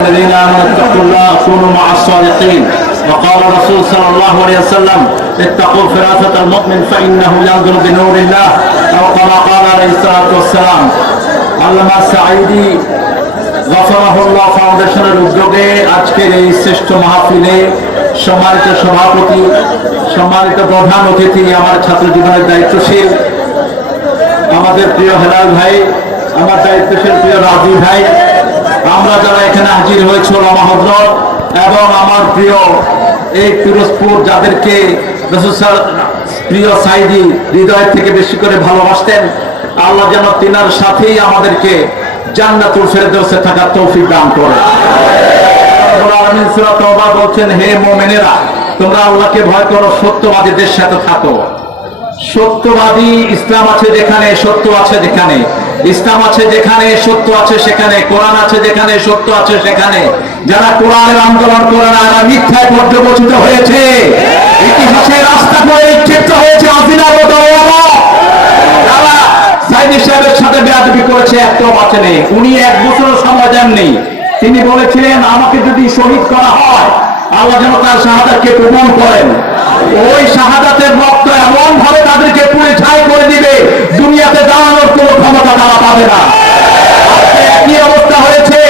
الذين آمنوا اتقوا الله وكونوا مع الصادقين وقال الرسول صلى الله عليه وسلم اتقوا فراسة المؤمن فإنه ينظر بنور الله أو كما قال عليه الصلاة والسلام আল্লামা সাঈদী গফরাহুল্লাহ ফাউন্ডেশনের উদ্যোগে আজকের এই শ্রেষ্ঠ মাহফিলে সম্মানিত সভাপতি, সম্মানিত প্রধান অতিথি, আমার ছাত্র জীবনের দায়িত্বশীল আমাদের প্রিয় হেলাল ভাই, আমার দায়িত্বশীল প্রিয় রাজু ভাই, আমরা যারা এখানে হাজির হয়েছে ওলামা হযরত এবং আমার প্রিয় এই পিরোজপুর যাদেরকে রাসূল প্রিয় সাঈদী হৃদয় থেকে বেশি করে ভালোবাসতেন, আল্লাহ যেন তিনার সাথেই আমাদেরকে জান্নাতুল ফেরদৌসে থাকার তৌফিক দান করে। রব্বুল আলামিন সূরা তাওবা বলছেন, হে মুমিনেরা তোমরা আল্লাহকে ভয় করো, সত্যবাদীদের সাথে থাকো। সত্যবাদী ইসলাম আছে যেখানে, সত্য আছে যেখানে, ইসলাম আছে যেখানে, সত্য আছে সেখানে, কোরআন আছে যেখানে, সত্য আছে সেখানে। যারা কোরআনের আন্দোলন করে না, এরা মিথ্যায় পর্যবসিত হয়েছে, ইতিহাসের রাস্তা করে ক্ষিপ্ত হয়েছে আজিনার মতো। যারা সাঈদী সাহেবের সাথে বেয়াদবি করেছে একটাও বাঁচে নেই। উনি এক বছর সময় দেননি, তিনি বলেছিলেন আমাকে যদি শহীদ করা হয় আল্লাহ যেন তার শাহাদাতকে কবুল করেন। ওই শাহাদাতের রক্ত এমন ভাবে তাদেরকে পুড়ে ছাই করে দিবে, দুনিয়াতে দাঁড়ানোর কোনো ক্ষমতা তারা পাবে না। একই অবস্থা হয়েছে,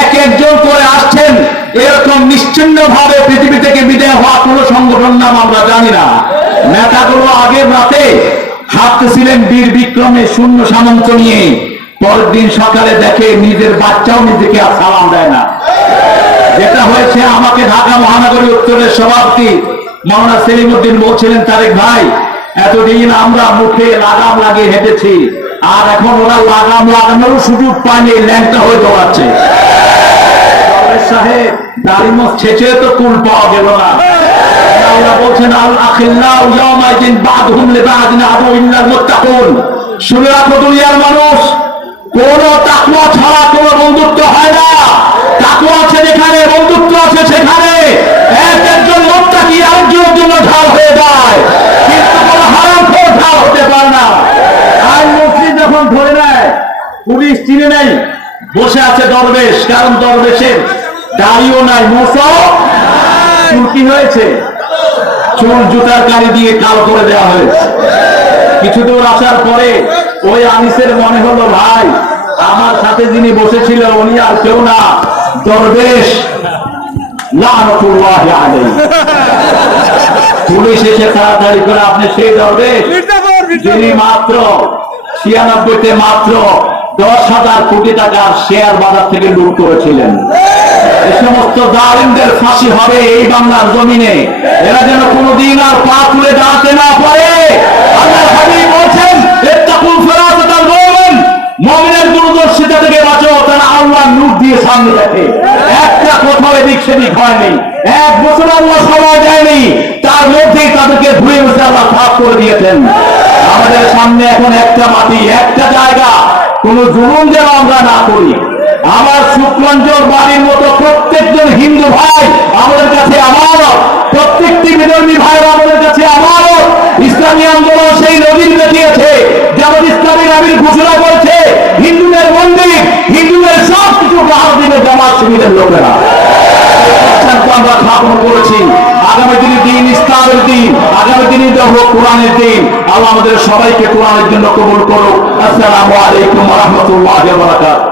এক একজন করে আসছেন, এরকম নিশ্চিন্ন ভাবে পৃথিবী থেকে বিদায় হওয়া কোন সংগঠন নাম আমরা জানি না। নেতাগুলো আগের রাতে হাঁটতেছিলেন বীর বিক্রমে শূন্য সামন্ত নিয়ে, পরের দিন সকালে দেখে নিজের বাচ্চাও নিজেকে আর সালাম দেয় না। যেটা হয়েছে, আমাকে ঢাকা মহানগরী উত্তরের সভাপতি মাওলানা সেলিম উদ্দিন বলছিলেন, তারেক ভাই এতদিন আমরা মুখে লাগাম লাগিয়ে হেঁটেছি, আর এখন ওরা লাগাম লাগানোর সুযোগ পায়নি, ল্যাংটা হয়ে দৌড়াচ্ছে। সাহেব দাড়িমুখ ছেঁচে তো কুল পাওয়া গেল না। আল্লাহ বলছেন, আল আখিল্লাহু ইয়াওমাইযিন বা'দুহুম লিবা'দিন আদুউন ইল্লাল মুত্তাকুন। শুনে রাখো দুনিয়ার মানুষ, কোন তাকওয়া ছাড়া কোন বন্ধুত্ব হয় না। তাকওয়া আছে যেখানে, বন্ধুত্ব আছে সেখানে। এক একজন মুত্তাকি আরেকজনের জন্য ঢাল হয়ে যায়, কিন্তু কোন হারামখোর ঢাল হতে পারে না। আর মসজিদ যখন ধরে নেয়, পুলিশ চিনে নেই, বসে আছে দরবেশ, কারণ দরবেশের দাড়িও নাই, মোছও চুল কি হয়েছে, চুল জুতার কালি দিয়ে কালো করে দেওয়া হয়েছে। কিছু দূর আসার পরে ওই আনিসের মনে হলো, ভাই আমার সাথে যিনি বসেছিল উনি আর কেউ না, দরবেশ লাআনাতুল্লাহি আলাইহি। পুলিশ এসে তাড়াতাড়ি করে, আপনি সেই দরবেশ যিনি মাত্র 96-তে মাত্র 10,000 কোটি টাকার শেয়ার বাজার থেকে লুট করেছিলেন। এই সমস্ত জালিমদের ফাঁসি হবে এই বাংলার জমিনে, এরা যেন কোনোদিন আর পা তুলে দাঁড়াতে না পারে। আল্লাহর হাবিব বলছেন, ইত্তাকুল ফিরাসাতাল মুমিন, মুমিনের দূরদর্শিতা থেকে বাঁচো, তারা আল্লাহর নূর দিয়ে সামনে দেখে। একটা কোথাও এদিক সেদিক হয়নি, এক বছর আল্লাহ সময় দেয়নি, তার মধ্যেই তাদেরকে ধুয়ে মুছে আল্লাহ সাফ করে দিয়েছেন। আমাদের সামনে এখন একটা মাটি, একটা জায়গা, কোন জুলুম যেন আমরা না করি। আমার শুক্লাঞ্চল বাড়ির মতো প্রত্যেকজন হিন্দু ভাই আমাদের কাছে আমানত, প্রত্যেকটি বিধর্মী ভাইরা আমাদের কাছে আমানত। ইসলামী আন্দোলন সেই নবীন দেখিয়েছে, যেমন ইসলামী নবীর ঘোষণা করেছে, হিন্দুদের মন্দির, হিন্দুদের সব কিছু বাহার দিনে জামাত শিবিরের লোকেরা আমরা স্থাপন করেছি। আগামী দিনে দিন ইসলামের দিন, আগামী দিনে হোক কোরআনের দিন। আল্লাহ আমাদের সবাইকে কোরআনের জন্য কবুল করুক। আসসালামু আলাইকুম ওয়া রাহমাতুল্লাহি ওয়া বারাকাতুহু।